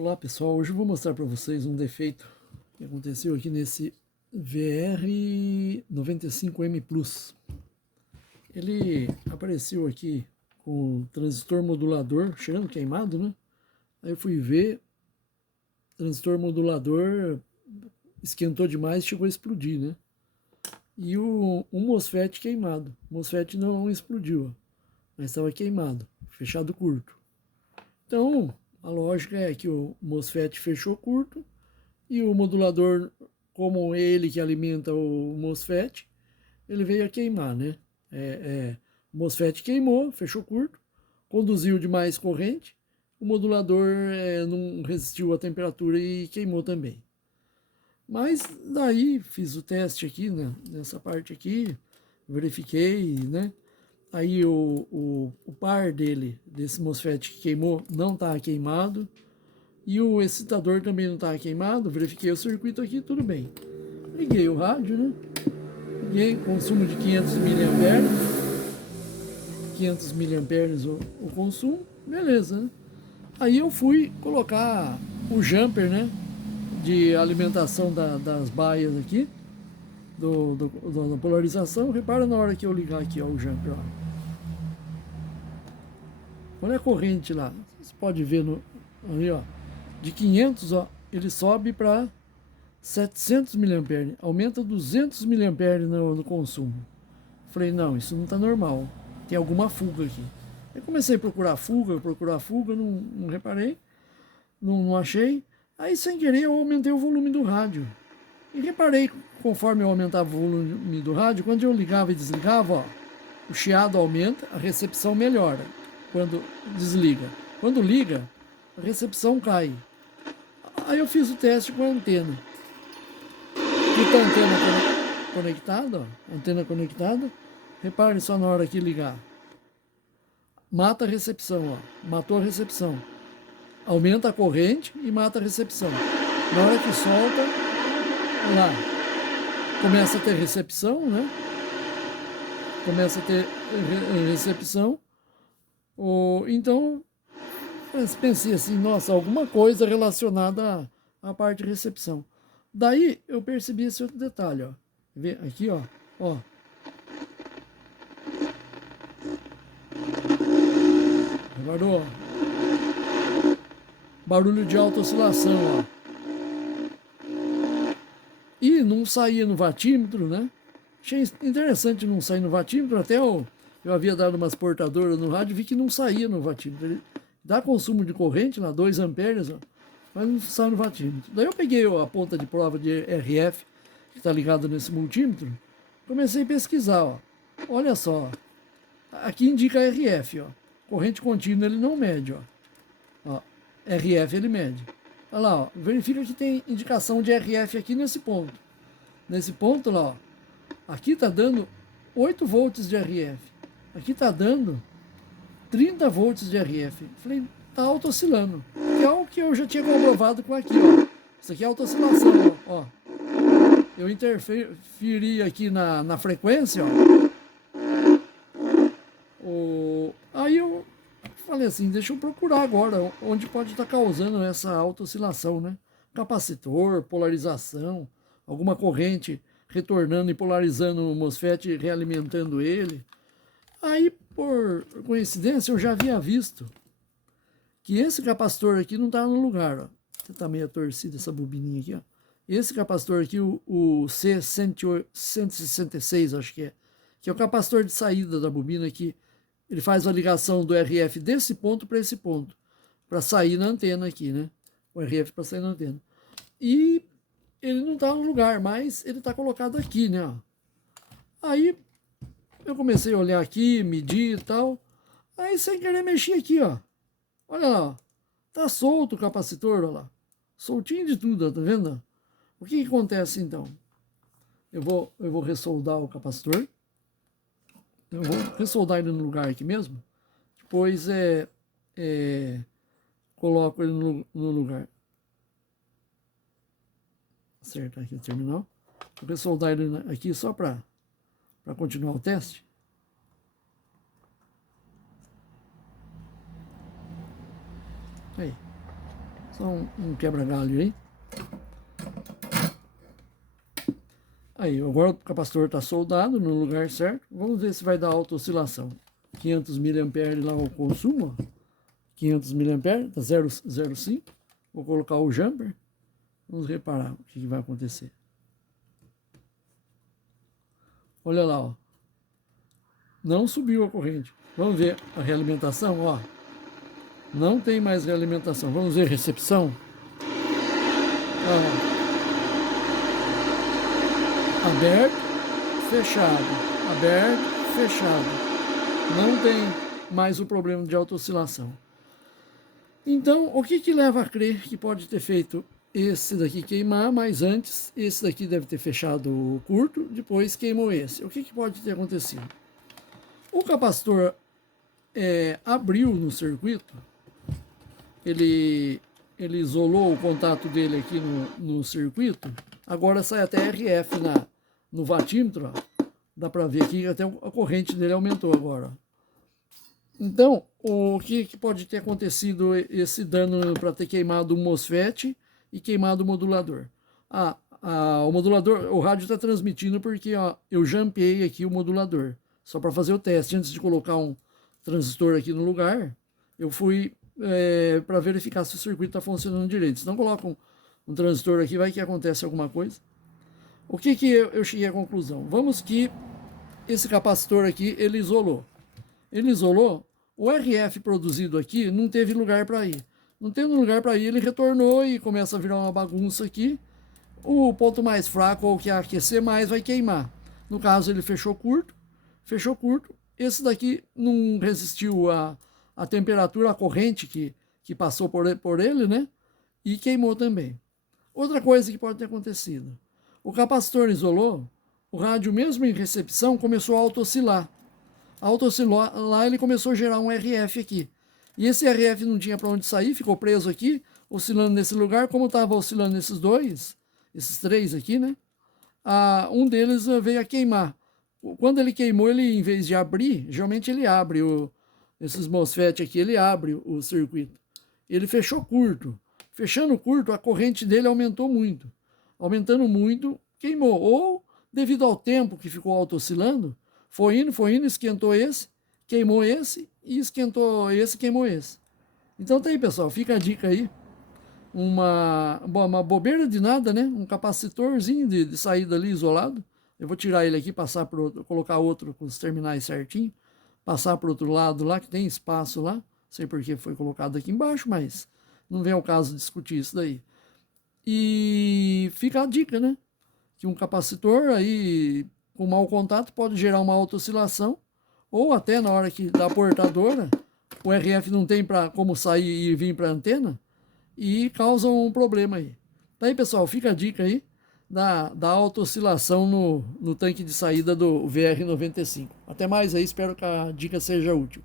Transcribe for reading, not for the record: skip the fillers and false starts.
Olá pessoal, hoje eu vou mostrar para vocês um defeito que aconteceu aqui nesse VR95M Plus. Ele apareceu aqui com o transistor modulador cheirando queimado, né? Aí eu fui ver, o transistor modulador esquentou demais e chegou a explodir, né? E o MOSFET queimado. O MOSFET não explodiu, mas estava queimado, fechado curto. Então, a lógica é que o MOSFET fechou curto e o modulador, como ele que alimenta o MOSFET, ele veio a queimar, né? O MOSFET queimou, fechou curto, conduziu demais corrente, o modulador não resistiu à temperatura e queimou também. Mas daí fiz o teste aqui, né, nessa parte aqui, verifiquei, né? Aí o par desse MOSFET que queimou, não está queimado. E o excitador também não estava queimado. Verifiquei o circuito aqui, tudo bem. Liguei o rádio, né? Liguei, consumo de 500 miliamperes. 500 miliamperes o consumo, beleza, né? Aí eu fui colocar o jumper, né? De alimentação das baias aqui, da polarização. Repara na hora que eu ligar aqui, ó, o jumper, ó. Olha a corrente lá, você pode ver ali, ó, de 500, ó, ele sobe para 700 miliamperes, aumenta 200 miliamperes no consumo. Falei, não, isso não está normal, tem alguma fuga aqui. Eu comecei a procurar fuga, não reparei, não achei. Aí, sem querer, eu aumentei o volume do rádio. E reparei, conforme eu aumentava o volume do rádio, quando eu ligava e desligava, ó, o chiado aumenta, a recepção melhora quando desliga. Quando liga, a recepção cai. Aí eu fiz o teste com a antena. Aqui tá a antena conectada, ó, antena conectada. Repare só na hora que ligar. Mata a recepção, ó, matou a recepção. Aumenta a corrente e mata a recepção. Na hora que solta, lá, começa a ter recepção, né? Começa a ter recepção. Então, pensei assim, nossa, alguma coisa relacionada à parte de recepção. Daí eu percebi esse outro detalhe, ó. Vê aqui, ó. Reparou? Barulho de alta oscilação, ó. E não saía no vatímetro, né? Achei interessante não sair no vatímetro, até eu havia dado umas portadoras no rádio e vi que não saía no vatímetro. Ele dá consumo de corrente lá, 2 amperes, ó, mas não sai no vatímetro. Daí eu peguei a ponta de prova de RF, que está ligada nesse multímetro, comecei a pesquisar, ó. Olha só, aqui indica RF, ó. Corrente contínua ele não mede, ó. RF ele mede. Olha lá, ó. Verifica que tem indicação de RF aqui nesse ponto. Nesse ponto lá, ó. Aqui está dando 8 volts de RF. Aqui está dando 30 volts de RF. Falei, tá auto-oscilando. Que é o que eu já tinha comprovado com aqui, ó. Isso aqui é auto-oscilação, ó. Eu interferi aqui na frequência, ó. Aí eu falei assim, deixa eu procurar agora onde pode estar causando essa auto-oscilação, né? Capacitor, polarização, alguma corrente retornando e polarizando o MOSFET, realimentando ele. Aí, por coincidência, eu já havia visto que esse capacitor aqui não está no lugar, ó. Está meio torcida essa bobininha aqui, ó. Esse capacitor aqui, o C166, acho que é o capacitor de saída da bobina aqui. Ele faz a ligação do RF desse ponto para esse ponto, para sair na antena aqui, né? O RF para sair na antena. E ele não está no lugar, mas ele está colocado aqui, né? Aí eu comecei a olhar aqui, medir e tal. Aí sem querer mexi aqui, ó. Olha lá, ó. Tá solto o capacitor, olha lá. Soltinho de tudo, ó, tá vendo? O que acontece então? Eu vou ressoldar o capacitor. Eu vou ressoldar ele no lugar aqui mesmo. Depois coloco ele no lugar. Acertar aqui o terminal. Vou ressoldar ele aqui só para continuar o teste. Aí. Só um quebra-galho aí. Aí, agora o capacitor está soldado no lugar certo. Vamos ver se vai dar alta oscilação. 500 mA lá o consumo, ó. 500 mA, tá 0,05. Vou colocar o jumper. Vamos reparar o que vai acontecer. Olha lá, ó. Não subiu a corrente. Vamos ver a realimentação, ó. Não tem mais realimentação. Vamos ver a recepção. Ó. Aberto, fechado. Aberto, fechado. Não tem mais o problema de autooscilação. Então, o que leva a crer que pode ter feito esse daqui queimar, mas antes esse daqui deve ter fechado curto, depois queimou esse. O que pode ter acontecido? O capacitor abriu no circuito, ele isolou o contato dele aqui no circuito, agora sai até RF no watímetro, ó. Dá para ver aqui, até a corrente dele aumentou agora. Então, o que pode ter acontecido esse dano para ter queimado o MOSFET e queimado o modulador? O modulador, o rádio está transmitindo porque ó, eu jampei aqui o modulador, só para fazer o teste. Antes de colocar um transistor aqui no lugar, eu fui para verificar se o circuito está funcionando direito. Se não coloca um transistor aqui, vai que acontece alguma coisa. O que eu cheguei à conclusão? Vamos que esse capacitor aqui, ele isolou. Ele isolou, o RF produzido aqui não teve lugar para ir. Não tendo lugar para ir, ele retornou e começa a virar uma bagunça aqui. O ponto mais fraco, ou que aquecer mais, vai queimar. No caso, ele fechou curto. Esse daqui não resistiu à temperatura, à corrente que passou por ele, né? E queimou também. Outra coisa que pode ter acontecido. O capacitor isolou, o rádio mesmo em recepção começou a autooscilar. Autooscilar lá, ele começou a gerar um RF aqui. E esse RF não tinha para onde sair, ficou preso aqui, oscilando nesse lugar. Como estava oscilando esses três aqui, né? Um deles veio a queimar. Quando ele queimou, ele, em vez de abrir, geralmente ele abre esses MOSFET aqui, ele abre o circuito. Ele fechou curto. Fechando curto, a corrente dele aumentou muito. Aumentando muito, queimou. Ou, devido ao tempo que ficou autooscilando, foi indo, esquentou esse, queimou esse, e esquentou esse, queimou esse. Então tá aí, pessoal, fica a dica aí. Uma bobeira de nada, né? Um capacitorzinho de saída ali isolado. Eu vou tirar ele aqui, passar para outro, colocar outro com os terminais certinho, passar para o outro lado lá, que tem espaço lá. Não sei por que foi colocado aqui embaixo, mas não vem ao caso discutir isso daí. E fica a dica, né? Que um capacitor aí com mau contato pode gerar uma autooscilação, ou até na hora que da portadora, o RF não tem como sair e vir para a antena, e causa um problema aí. Tá aí, pessoal, fica a dica aí da autooscilação no tanque de saída do VR95. Até mais aí, espero que a dica seja útil.